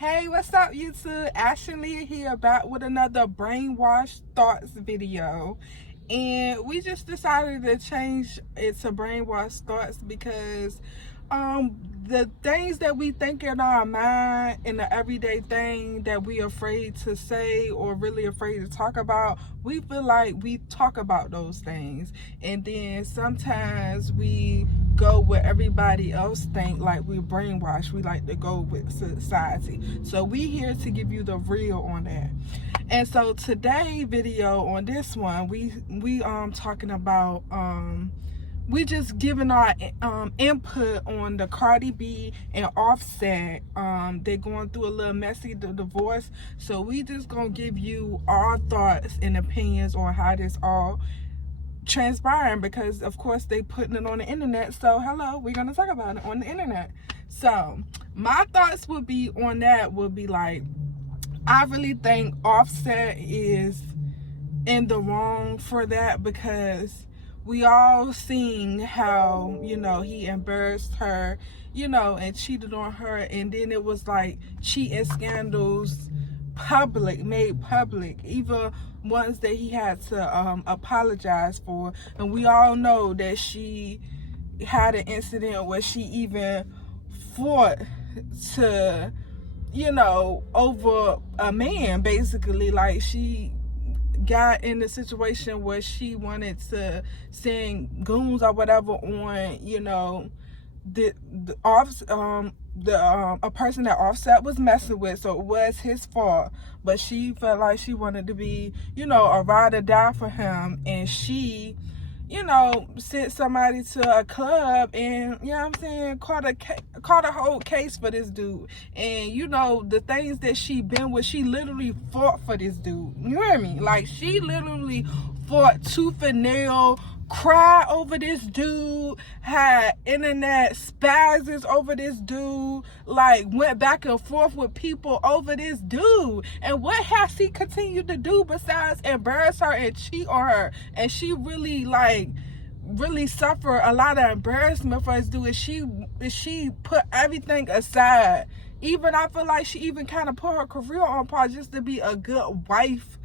Hey, what's up, YouTube? Ashley here, back with another brainwash thoughts video. And we just decided to change it to brainwash thoughts because the things that we think in our mind and the everyday thing that we afraid to say or really afraid to talk about, we feel like we talk about those things, and then sometimes we go where everybody else think, like we brainwashed. We like to go with society. So we here to give you the real on that. And so today video on this one, we talking about we just giving our input on the Cardi B and Offset. They're going through a little messy divorce, so we just gonna give you our thoughts and opinions on how this all transpiring, because of course they putting it on the internet. So hello, we're gonna talk about it on the internet. So my thoughts would be on that would be like, I really think Offset is in the wrong for that, because we all seen how, he embarrassed her, and cheated on her, and then it was like cheating scandals made public, even ones that he had to apologize for. And we all know that she had an incident where she even fought to, over a man, basically. Like, she got in a situation where she wanted to send goons or whatever on, a person that Offset was messing with, so it was his fault. But she felt like she wanted to be, a ride or die for him, and she, sent somebody to a club and, caught a whole case for this dude. And, the things that she been with, she literally fought for this dude. You hear me? Like, she literally fought tooth and nail, cried over this dude, had internet spazzes over this dude, like went back and forth with people over this dude. And what has he continued to do besides embarrass her and cheat on her? And she really suffered a lot of embarrassment for this dude. And she put everything aside. Even, I feel like she even kind of put her career on pause just to be a good wife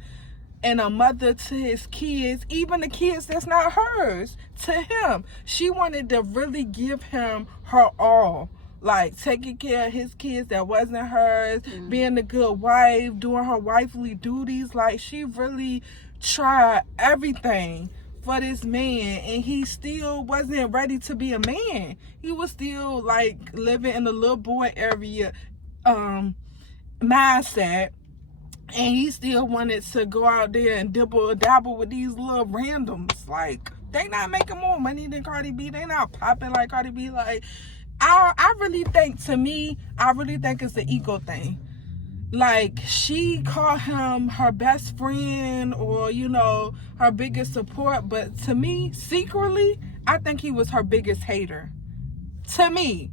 and a mother to his kids, even the kids that's not hers, to him. She wanted to really give him her all, like taking care of his kids that wasn't hers, being a good wife, doing her wifely duties. Like, she really tried everything for this man, and he still wasn't ready to be a man. He was still like living in the little boy area mindset. And he still wanted to go out there and dabble with these little randoms. Like, they not making more money than Cardi B. They not popping like Cardi B. Like, I really think, to me, I really think it's the ego thing. Like, she called him her best friend or, her biggest support. But to me, secretly, I think he was her biggest hater. To me.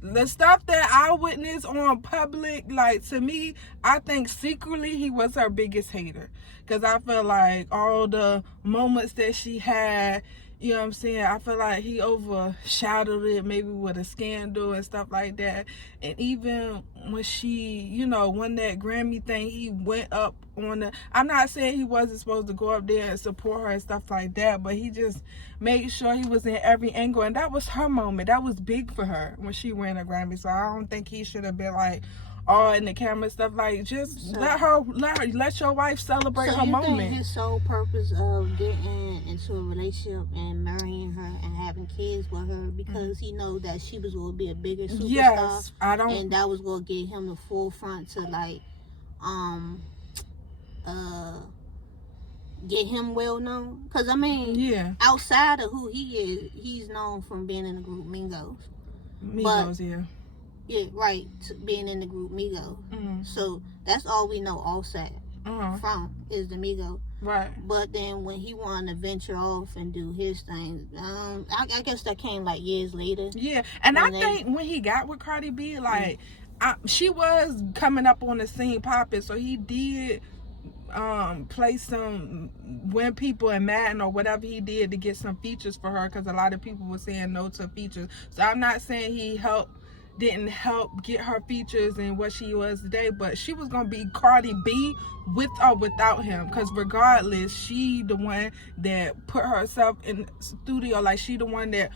The stuff that I witnessed on public, like, to me, I think secretly he was her biggest hater. Because I feel like all the moments that she had, I feel like he overshadowed it, maybe with a scandal and stuff like that. And even when she, won that Grammy thing, he went up on the, I'm not saying he wasn't supposed to go up there and support her and stuff like that, but he just made sure he was in every angle. And that was her moment. That was big for her when she won a Grammy. So I don't think he should have been like all in the camera stuff. Like, just let your wife celebrate her moment. So you think his sole purpose of getting into a relationship and marrying her and having kids with her because he know that she was going to be a bigger superstar? Yes, and that was going to get him the forefront to like get him well known? Because I mean, outside of who he is, he's known from being in the group Migos. Yeah, right. Being in the group Migos. So that's all we know Offset from is the Migos. Right. But then when he wanted to venture off and do his thing, I guess that came like years later. Yeah, and I think when he got with Cardi B, like, she was coming up on the scene popping, so he did play some When People in Madden or whatever he did to get some features for her, because a lot of people were saying no to features. So I'm not saying he helped didn't help get her features and what she was today, but she was gonna be Cardi B with or without him, because regardless, she the one that put herself in the studio, like she the one that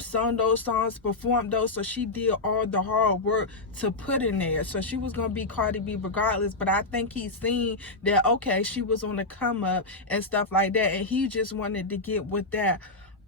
sung those songs, performed those, so she did all the hard work to put in there. So she was gonna be Cardi B regardless, but I think he seen that, okay, she was on the come up and stuff like that, and he just wanted to get with that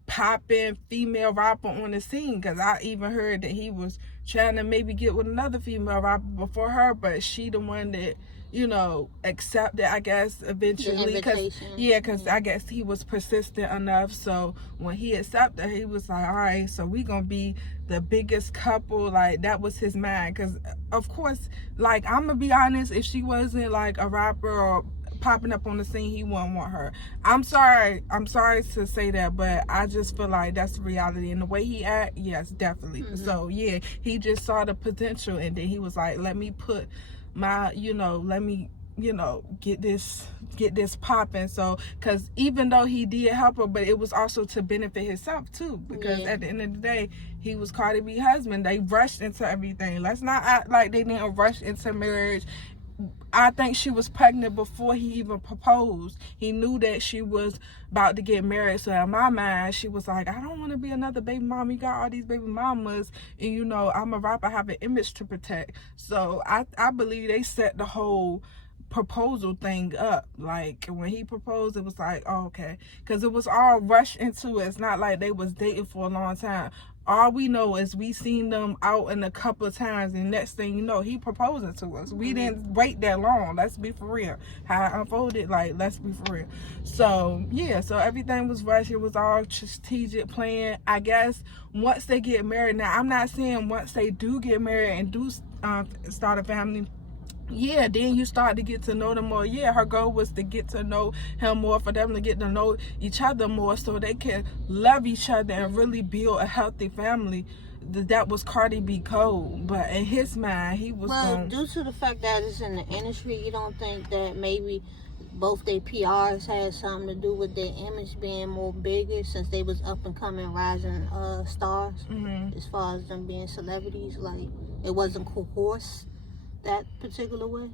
popping female rapper on the scene, because I even heard that he was trying to maybe get with another female rapper before her, but she the one that, you know, accepted, I guess, eventually, because I guess he was persistent enough. So when he accepted, he was like, all right, so we gonna be the biggest couple. Like, that was his mind, because of course, like, I'm gonna be honest, if she wasn't like a rapper or popping up on the scene, he wouldn't want her. I'm sorry to say that, but I just feel like that's the reality. And the way he act, yes, definitely. So yeah, he just saw the potential, and then he was like, let me put my, let me, get this popping. So, because even though he did help her, but it was also to benefit himself too, because at the end of the day, he was Cardi B's husband. They rushed into everything. Let's not act like they didn't rush into marriage. I think she was pregnant before he even proposed. He knew that she was about to get married. So in my mind, she was like, I don't want to be another baby mama. You got all these baby mamas, and I'm a rapper, I have an image to protect. So I believe they set the whole proposal thing up. Like, when he proposed, it was like, oh, okay, because it was all rushed into it. It's not like they was dating for a long time. All we know is we seen them out in a couple of times, and next thing you know, he proposing to us. We didn't wait that long. Let's be for real. How it unfolded, like, let's be for real. So yeah, so everything was rushed. It was all strategic plan. I guess once they get married, now I'm not saying once they do get married and do start a family, yeah, then you start to get to know them more. Yeah, her goal was to get to know him more, for them to get to know each other more, so they can love each other and really build a healthy family. That was Cardi B code, but in his mind, he was due to the fact that it's in the industry, you don't think that maybe both their PRs had something to do with their image being more bigger, since they was up and coming rising stars, as far as them being celebrities? Like, it wasn't coerced that particular way?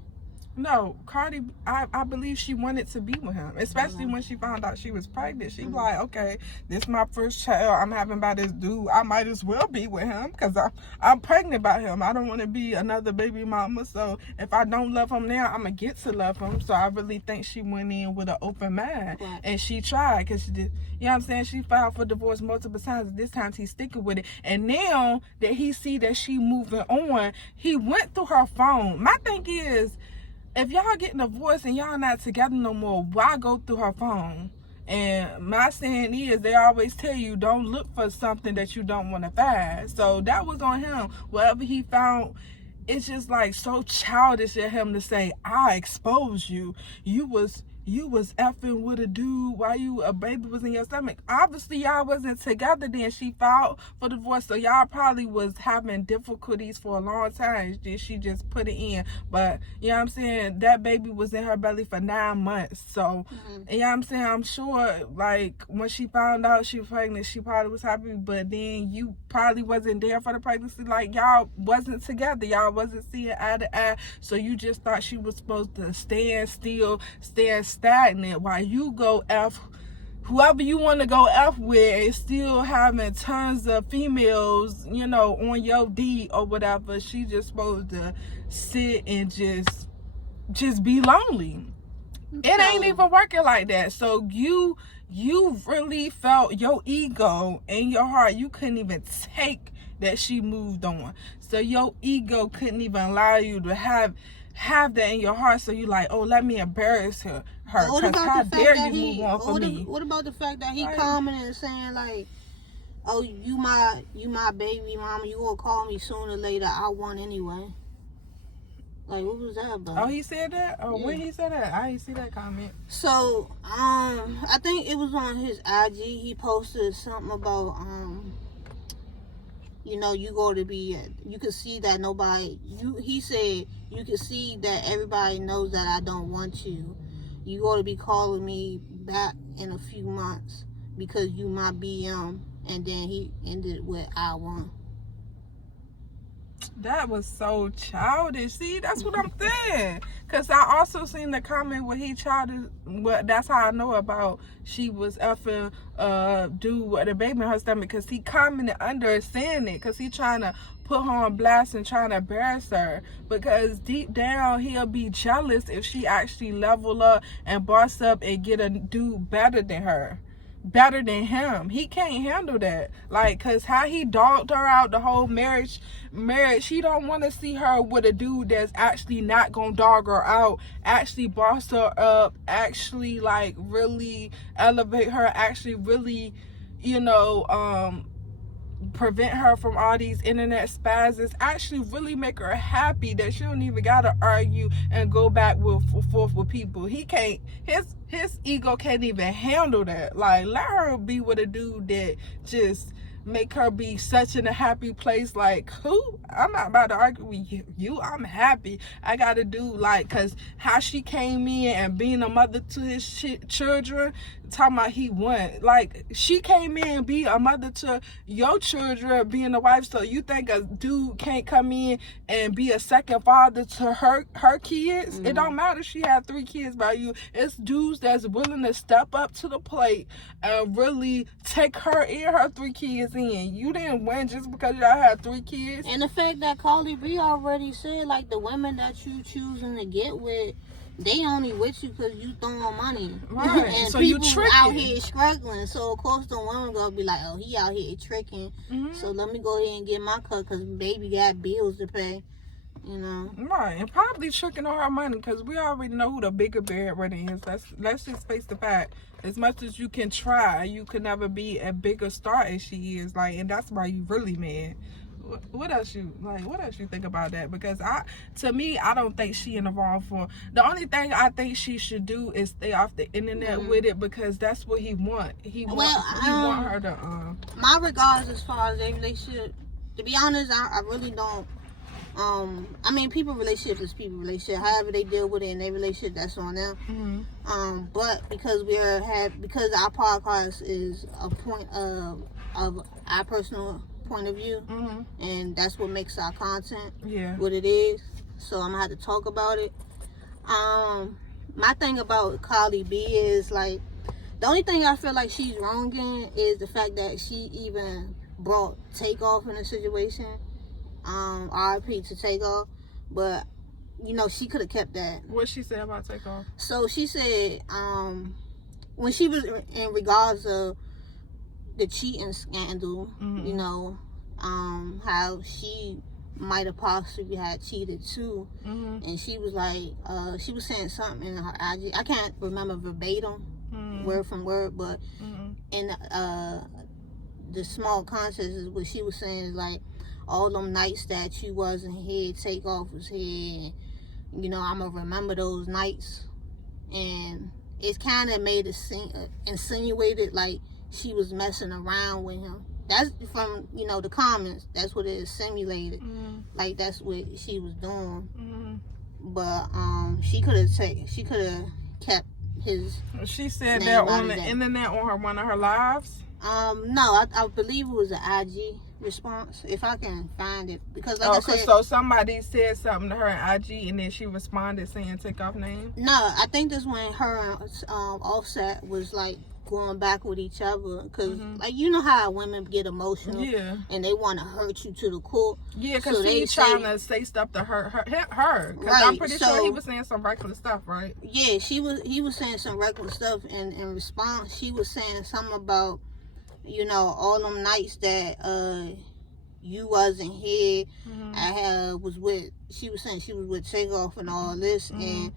No, Cardi, I believe she wanted to be with him, especially when she found out she was pregnant. She was like, okay, this is my first child I'm having by this dude. I might as well be with him, because I'm pregnant by him. I don't want to be another baby mama. So if I don't love him now, I'm going to get to love him. So I really think she went in with an open mind. Right. And she tried, because she did, you know what I'm saying? She filed for divorce multiple times. This time he's sticking with it. And now that he see that she moving on, he went through her phone. My thing is, if y'all getting divorced and y'all not together no more, why go through her phone? And my saying is, they always tell you, don't look for something that you don't want to find. So that was on him. Whatever he found, it's just like so childish of him to say, I exposed you. You was effing with a dude while a baby was in your stomach. Obviously, y'all wasn't together then. She filed for divorce, so y'all probably was having difficulties for a long time. She just put it in. But, you know what I'm saying, that baby was in her belly for 9 months. So, you know what I'm saying, I'm sure, like, when she found out she was pregnant, she probably was happy, but then you probably wasn't there for the pregnancy. Like, y'all wasn't together. Y'all wasn't seeing eye to eye, so you just thought she was supposed to stand still, stand stagnant, while you go F whoever you want to go F with, and still having tons of females, on your D or whatever. She just supposed to sit and just be lonely. It ain't even working like that. So you really felt your ego and your heart, you couldn't even take that she moved on. So your ego couldn't even allow you to have that in your heart. So you like, oh, let me embarrass her. Because how dare you move on for me? What about the fact that he commented and saying, like, oh, you my baby mama, you gonna call me sooner or later, I won anyway. Like, what was that about? Oh, he said that? Oh, yeah. When he said that? I didn't see that comment. So, I think it was on his IG. He posted something about, you go to be, you could see that he said, you could see that everybody knows that I don't want you. You go to be calling me back in a few months because you my BM. And then he ended with I won. That was so childish. See, that's what I'm saying. Cause I also seen the comment where he childish. Well, that's how I know about she was effing dude with the baby in her stomach. Cause he commented under it saying it. Cause he trying to put her on blast and trying to embarrass her. Because deep down he'll be jealous if she actually level up and boss up and get a dude better than her, better than him. He can't handle that. Like, cause how he dogged her out the whole marriage, he don't want to see her with a dude that's actually not gonna dog her out, actually boss her up, actually like really elevate her, actually really, prevent her from all these internet spasms, actually really make her happy that she don't even gotta argue and go back forth with people. He can't, his ego can't even handle that. Like, let her be with a dude that just make her be such in a happy place. Like, who? I'm not about to argue with you. I'm happy. I gotta do, like, cause how she came in and being a mother to his children, talking about he won. Like, she came in and be a mother to your children, being a wife. So you think a dude can't come in and be a second father to her kids? It don't matter. She had 3 kids by you. It's dudes that's willing to step up to the plate and really take her and her 3 kids in. You didn't win just because y'all had 3 kids. And the fact that Cardi B already said, like, the women that you choosing to get with, they only with you because you throwing money. Right. And so people you tricking. out here struggling. So, of course, the women going to be like, oh, he out here tricking. So, let me go ahead and get my cut because baby got bills to pay. You know? Right. And probably tricking on her money because we already know who the bigger breadwinner is. Let's just face the fact. As much as you can try, you can never be a bigger star as she is. Like, and that's why you really mad. What else you think about that? Because to me, I don't think she in the wrong for. The only thing I think she should do is stay off the internet with it, because that's what he want. He want her to. My regards as far as their relationship. To be honest, I really don't. I mean, people relationship is people relationship. However they deal with it in their relationship, that's on them. But because because our podcast is a point of our personal point of view, and that's what makes our content what it is. So I'm gonna have to talk about it. My thing about Cardi B is, like, the only thing I feel like she's wrong in is the fact that she even brought Takeoff in a situation. RIP to Takeoff, but she could have kept that. What she said about Takeoff? So she said, when she was in regards of the cheating scandal, how she might have possibly had cheated too, and she was like, she was saying something in her IG. I can't remember verbatim, word from word, but in the small context is what she was saying is like, all them nights that you wasn't here, Takeoff was here, and, I'm gonna remember those nights. And it's kind of made it insinuated like she was messing around with him. That's from, the comments. That's what it simulated. Like, that's what she was doing. But she could have kept his. She said that on the internet on one of her lives. No, I believe it was an IG response, if I can find it, because like I said, so somebody said something to her in IG and then she responded saying Takeoff name. No, I think that's when her and Offset was like going back with each other, because like, how women get emotional, and they want to hurt you to the core. Because so he's trying to say stuff to hurt her. Because I'm pretty sure he was saying some reckless stuff, right? Yeah, he was saying some reckless stuff, and in response she was saying something about, all them nights that you wasn't here. She was saying she was with Takeoff and all this, and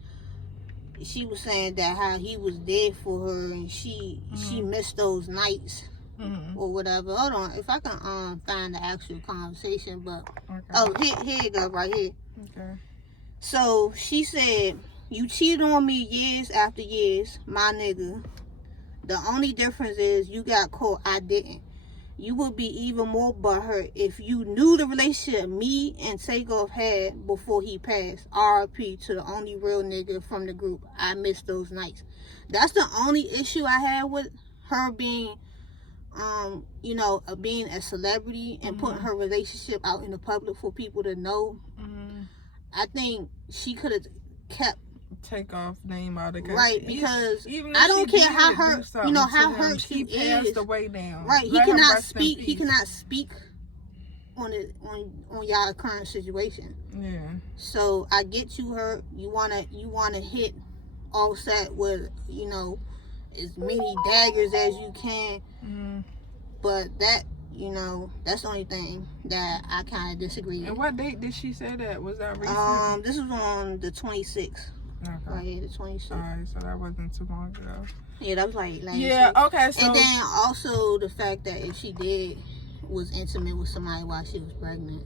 she was saying that how he was there for her, and she missed those nights or whatever. Hold on, if I can find the actual conversation, but here you go, right here. Okay. So she said, "You cheated on me years after years, my nigga. The only difference is you got caught, I didn't. You would be even more butthurt if you knew the relationship me and Takeoff had before he passed. RIP to the only real nigga from the group. I miss those nights." That's the only issue I had with her being you know, being a celebrity and putting her relationship out in the public for people to know. I think she could have kept take off name out of the right, because even I don't care how hurt, you know, how hurt he passed away now. Right, he cannot speak. He cannot speak on it on y'all current situation. Yeah. So I get you hurt. You wanna hit Offset with, you know, as many daggers as you can. But that, you know, that's the only thing that I kind of disagree with. And what date did she say that? Was that recent? This was on the 26th. Okay. Right here, the 26th. Alright, so that wasn't too long ago. Yeah, that was like last yeah, week. Okay, so... And then also the fact that if she was intimate with somebody while she was pregnant,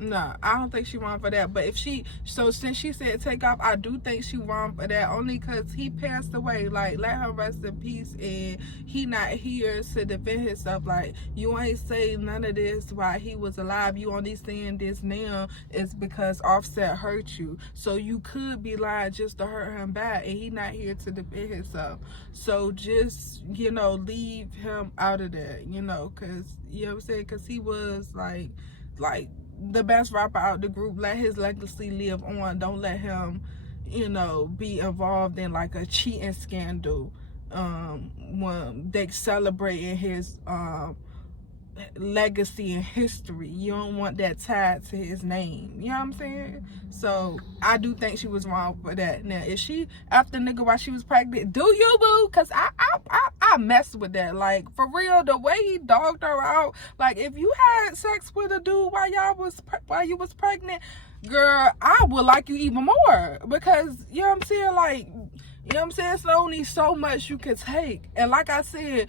no, I don't think she wrong for that. But if since she said take off, I do think she wrong for that. Only because he passed away. Like, let her rest in peace. And he not here to defend himself. Like, you ain't say none of this while he was alive. You only saying this now is because Offset hurt you. So you could be lying just to hurt him back. And he not here to defend himself. So just, you know, leave him out of that. You know, because, you know what I'm saying? Because he was like the best rapper out the group. Let his legacy live on. Don't let him, you know, be involved in like a cheating scandal when they celebrating his legacy and history. You don't want that tied to his name. You know what I'm saying? So I do think she was wrong for that. Now, if she after nigga while she was pregnant, do you, boo? Cause I mess with that. Like, for real, the way he dogged her out. Like, if you had sex with a dude while you was pregnant, girl, I would like you even more. Because, you know what I'm saying? Like, you know what I'm saying? It's only so much you can take. And like I said,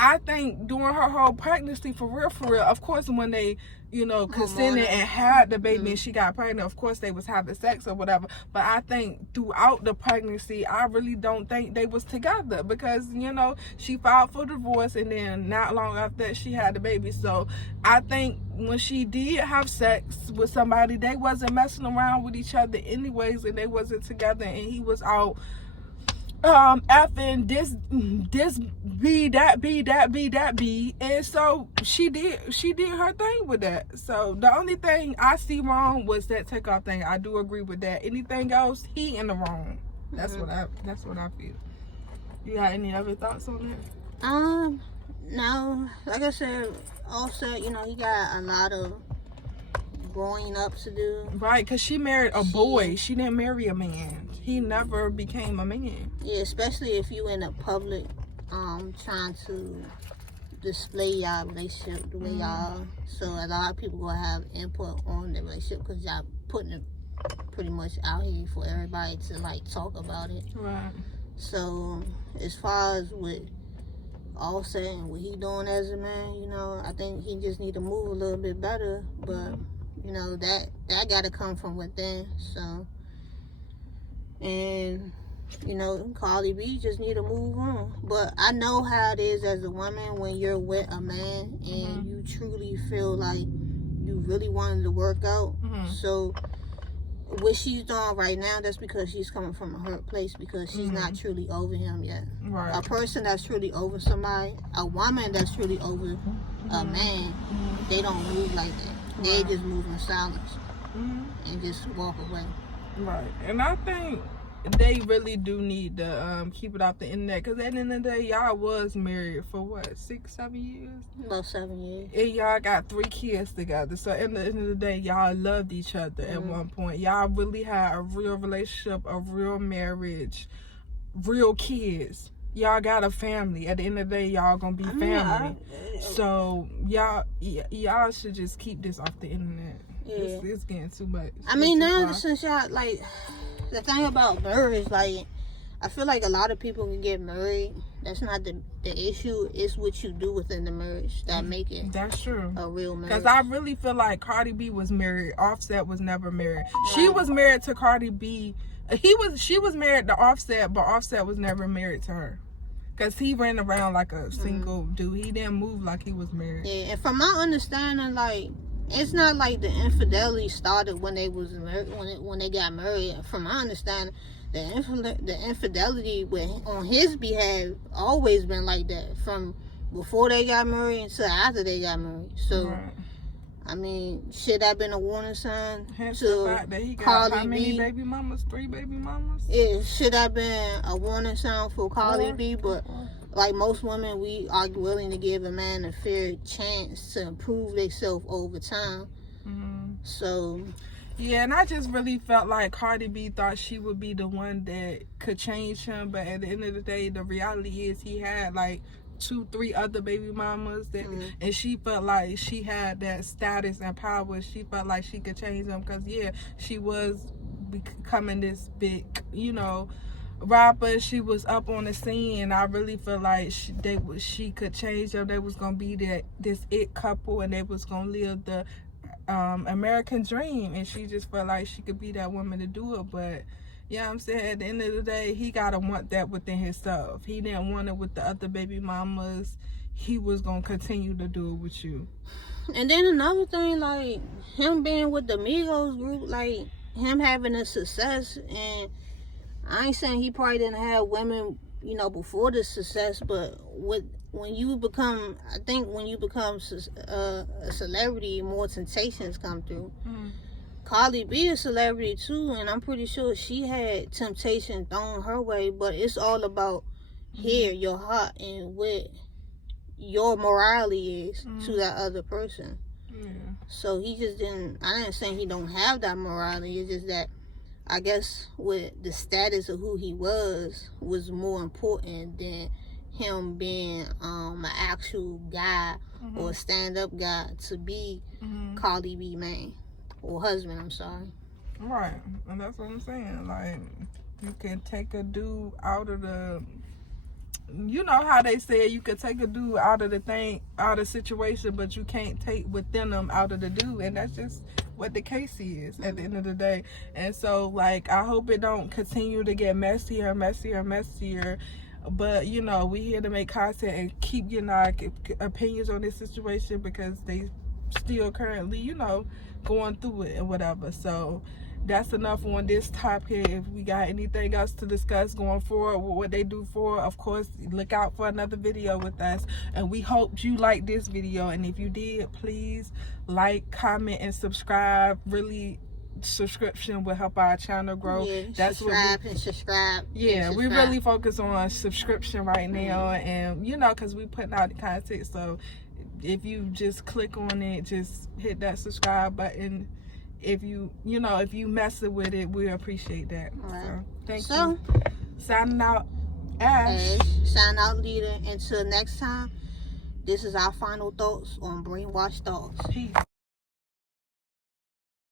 I think during her whole pregnancy, for real, of course, when they, you know, consented and had the baby and she got pregnant, of course they was having sex or whatever. But I think throughout the pregnancy, I really don't think they was together because, you know, she filed for divorce and then not long after that she had the baby. So I think when she did have sex with somebody, they wasn't messing around with each other anyways, and they wasn't together, and he was out effing this B, that B, and so she did her thing with that. So the only thing I see wrong was that takeoff thing. I do agree with that. Anything else, he in the wrong. That's what I feel. You got any other thoughts on that? No. Like I said, Offset, you know, he got a lot of growing up to do. Right, because she married a boy. She didn't marry a man. He never became a man. Yeah, especially if you in a public trying to display y'all relationship the way y'all. So a lot of people gonna have input on the relationship because y'all putting it pretty much out here for everybody to like talk about it. Right. So as far as with Offset and what he doing as a man, you know, I think he just need to move a little bit better. But you know, that got to come from within. So, and you know, Cardi B just need to move on. But I know how it is as a woman when you're with a man and you truly feel like you really wanted to work out. So what she's doing right now, that's because she's coming from a hurt place because she's not truly over him yet. Right. A person that's truly over somebody, a woman that's truly over a man, they don't move like that. They just move in silence and just walk away. Right. And I think they really do need to keep it off the internet because at the end of the day, y'all was married for what, 6-7 years? About 7 years. And y'all got 3 kids together. So at the end of the day, y'all loved each other at one point. Y'all really had a real relationship, a real marriage, real kids. Y'all got a family. At the end of the day, y'all gonna be family. So y'all should just keep this off the internet. Yeah. It's getting too much. I mean, now since y'all, like, the thing about marriage, like, I feel like a lot of people can get married. That's not the issue. It's what you do within the marriage that make it. That's true. A real marriage. Because I really feel like Cardi B was married. Offset was never married. Right. She was married to Cardi B. She was married to Offset, but Offset was never married to her. Because he ran around like a single dude. He didn't move like he was married. Yeah, and from my understanding, like, it's not like the infidelity started when they was married, when they got married. From my understanding, the infidelity on his behalf always been like that from before they got married until after they got married. So, right. I mean, should that been a warning sign Hence to the fact that he got Cardi how many B? baby mamas? 3 baby mamas? It should have been a warning sign for Cardi B, but like most women, we are willing to give a man a fair chance to improve themselves over time. Mm-hmm. So, yeah, and I just really felt like Cardi B thought she would be the one that could change him, but at the end of the day, the reality is he had like 2-3 other baby mamas that, and she felt like she had that status and power. She felt like she could change them because she was becoming this big, rapper. She was up on the scene, and I really feel like she could change them. They was gonna be this it couple, and they was gonna live the American dream, and she just felt like she could be that woman to do it. But I'm saying, at the end of the day, he gotta want that within himself. He didn't want it with the other baby mamas. He was gonna continue to do it with you. And then another thing, like him being with the Migos group, like him having a success, and I ain't saying he probably didn't have women, before the success, but when you become a celebrity, more temptations come through. Cardi B is a celebrity too, and I'm pretty sure she had temptation thrown her way, but it's all about your heart and what your morality is to that other person. So he just didn't, I didn't say he don't have that morality, it's just that I guess with the status of who he was more important than him being an actual guy or a stand-up guy to be Cardi B man or husband. I'm sorry. Right, and that's what I'm saying. Like, you can take a dude out of the, you know how they say you could take a dude out of the situation, but you can't take within them out of the dude, and that's just what the case is at the end of the day. And so, like, I hope it don't continue to get messier. But we here to make content and keep getting our opinions on this situation because they still currently, going through it and whatever. So that's enough on this topic. If we got anything else to discuss going forward with what they do for, of course, look out for another video with us. And we hope you liked this video. And if you did, please like, comment, and subscribe. Really, subscription will help our channel grow. That's subscribe. We really focus on subscription right now, and because we putting out the content. So if you just click on it, just hit that subscribe button. If you messing with it, we appreciate that. So thank you. Signing out, Ash. Sign out, leader. Until next time, this is our final thoughts on Brainwashed Thoughts. Peace.